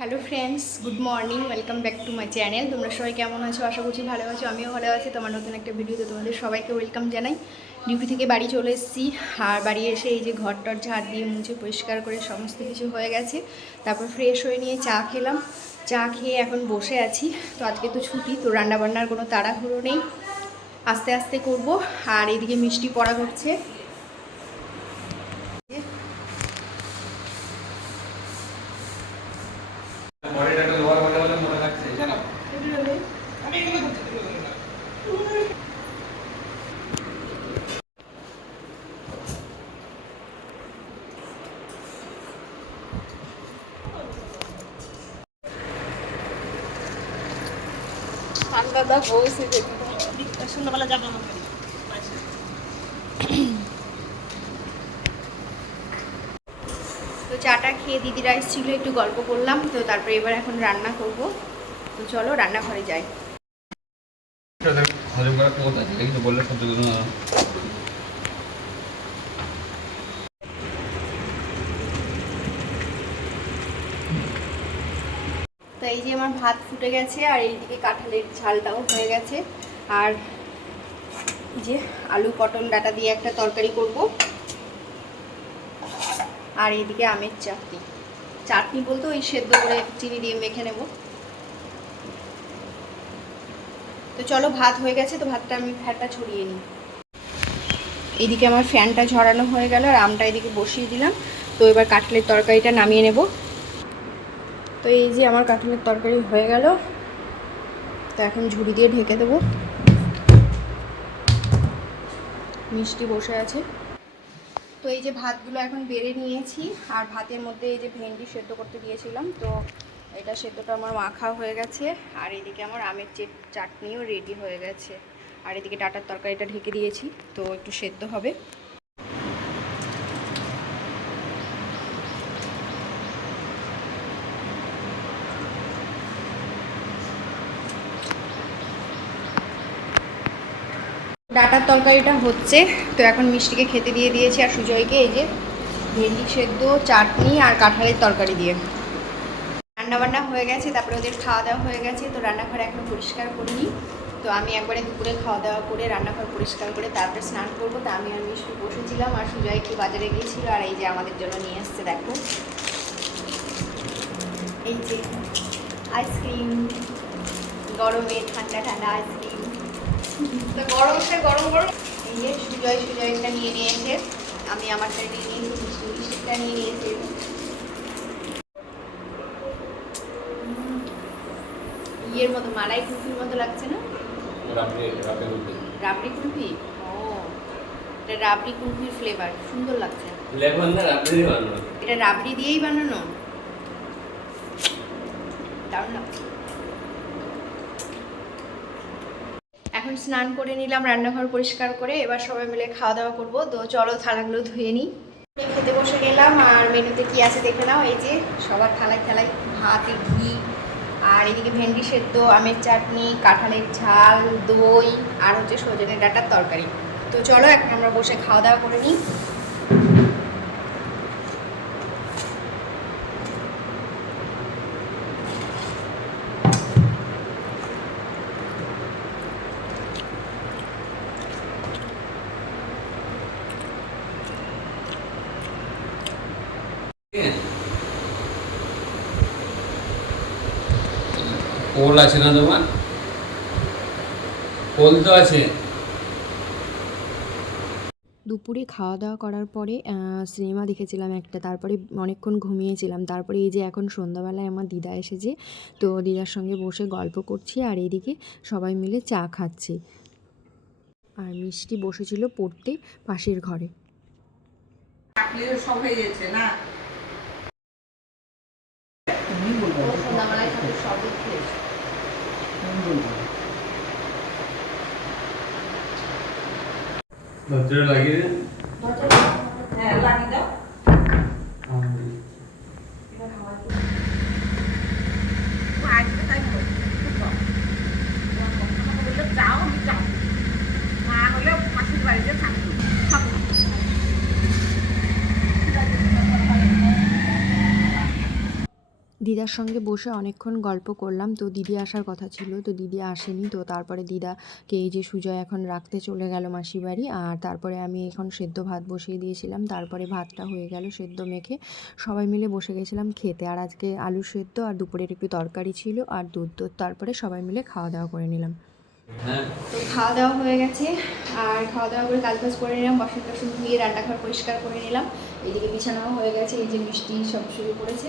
Hello friends good morning welcome back to my channel তোমরা সবাই কেমন আছো? আশা করছি ভালো আছো, আমিও ভালো আছি। তোমার নতুন একটা ভিডিওতে তোমাদের সবাইকে ওয়েলকাম জানাই। ডিউটি থেকে বাড়ি চলে এসেছি। আর বাড়ি এসে এই যে ঘরটর ঝাড় দিয়ে মুছে পরিষ্কার করে সমস্ত কিছু হয়ে গেছে। তারপর ফ্রেশ হয়ে নিয়ে চা খেলাম। চা খেয়ে এখন বসে আছি। তো আজকে তো ছুটি, তো রান্নাবান্নার কোনো তাড়াহুড়ো নেই। আস্তে আস্তে করব। আর এদিকে মিষ্টি পড়া করছে ঠান্ডা দা বসে সন্ধ্যাবেলা যাব আমাকে। তো চাটা খেয়ে দিদিরা এসেছিল একটু গল্প করলাম তো তারপরে এবার এখন রান্না করব। তো চলো রান্নাঘরে যাই। হজম ক্ষমতা আছে কিন্তু বললে সহ্য তো এই যে আমার ভাত ফুটে গেছে আর এইদিকে কাঁঠালের ঝালটাও হয়ে গেছে। আর যে আলু পটল ডাটা দিয়ে একটা তরকারি করব। আর এইদিকে আমের চাটনি। চাটনি বলতে ওই সেদ্ধ করে চিনি দিয়ে মেখে নেব। তো চলো ভাত হয়ে গেছে, তো ভাতটা আমি ফ্যানটা ছড়িয়ে নিই। এইদিকে আমার ফ্যানটা ঝরানো হয়ে গেল আর আমটা এদিকে বসিয়ে দিলাম। তো এবার কাঁঠালের তরকারিটা নামিয়ে নেব। তো এই যে আমার কাঁঠালের তরকারি হয়ে গেল, তো এখন ঝুড়ি দিয়ে ঢেকে দেবো। মিষ্টি বসে আছে। তো এই যে ভাতগুলো এখন বেড়ে নিয়েছি, আর ভাতের মধ্যে এই যে ভেন্ডি সেদ্ধ করতে দিয়েছিলাম, তো এটা সেদ্ধটা আমার মাখা হয়ে গেছে, আর এদিকে আমার আমের চাটনিও রেডি হয়ে গেছে। আর এদিকে ডাটার তরকারিটা ঢেকে দিয়েছি, তো একটু সেদ্ধ হবে। ডাটার তরকারিটা হচ্ছে, তো এখন মিষ্টিকে খেতে দিয়ে দিয়েছি আর সুজয়কে এই যে ভেন্ডি সেদ্ধ, চাটনি আর কাঁঠালের তরকারি দিয়ে। রান্নাবান্না হয়ে গেছে, তারপরে ওদের খাওয়া দাওয়া হয়ে গেছে, তো রান্নাঘর এখনও পরিষ্কার করিনি। তো আমি একবারে দুপুরে খাওয়া দাওয়া করে, রান্নাঘর পরিষ্কার করে তারপরে স্নান করব। তা আমি আর মিষ্টি বসেছিলাম আর সুজয় একটু বাজারে গিয়েছিল আর এই যে আমাদের জন্য নিয়ে এসছে দেখো। এই যে আইসক্রিম, গরমে ঠান্ডা ঠান্ডা আইসক্রিম। তো গরম সে গরম গরম। এই যে সুজয় সুজয়টা নিয়ে নিয়েছে। আমি আমারটা নিয়ে নিয়েছি নিয়ে নিয়েছি। ইয়ের মতো মালাই কুলফির মতো লাগছে না? রাবড়ি কুলফি। ও এটা রাবড়ি কুলফির ফ্লেভার সুন্দর লাগছে। না বানানো। এটা রাবড়ি দিয়েই বানানো? দারুণ লাগছে। এখন স্নান করে নিলাম, রান্নাঘর পরিষ্কার করে এবার সবাই মিলে খাওয়া দাওয়া করব। তো চলো থালাগুলো ধুয়ে নিই। খেতে বসে গেলাম আর মেনুতে কি আছে দেখে নাও। এই যে সবার থালায় থালায় ভাত ঘি আর এদিকে ভেন্ডি সেদ্ধ, আমের চাটনি, কাঁঠালের ঝাল, দই আর হচ্ছে সজনে ডাটার তরকারি। তো চলো এখন আমরা বসে খাওয়া দাওয়া করে নিই। কোল আছে না তোমার? কোল তো আছে। দুপুরে খাওয়া দাওয়া করার পরে সিনেমা দেখেছিলাম একটা তারপরে অনেকক্ষণ ঘুমিয়েছিলাম। তারপরে এই যে এখন সন্ধ্যাবেলায় আমার দিদা এসেছে তো দিদার সঙ্গে বসে গল্প করছি আর এইদিকে সবাই মিলে চা খাচ্ছি। আর মিষ্টি বসেছিল পড়তে পাশের ঘরে। সব হয়ে গেছে না সন্ধ্যাবেলায় দরজাটা লাগিয়ে হ্যাঁ লাগিয়ে দাও। দিদার সঙ্গে বসে অনেকক্ষণ গল্প করলাম। তো দিদি আসার কথা ছিল তো দিদি আসেনি। তো তারপরে দিদাকে এই যে সুজয় এখন রাখতে চলে গেল মাসি বাড়ি আর তারপরে আমি এখন সেদ্ধ ভাত বসিয়ে দিয়েছিলাম। তারপরে ভাতটা হয়ে গেল সেদ্ধ মেখে। সবাই মিলে বসে গেছিলাম খেতে। আর আজকে আলু সেদ্ধ আর দুপুরের একটু তরকারি ছিল আর দুধ। তো তারপরে সবাই মিলে খাওয়া দাওয়া করে নিলাম। হ্যাঁ। তো খাওয়া দাওয়া হয়ে গেছে। আর খাওয়া দাওয়া করে কাজ বাজ করে নিলাম বাসন টাসন ধুয়ে রান্নাঘর পরিষ্কার করে নিলাম। এইদিকে বিছানাও হয়ে গেছে এই যে বৃষ্টি সব শুরু করেছে।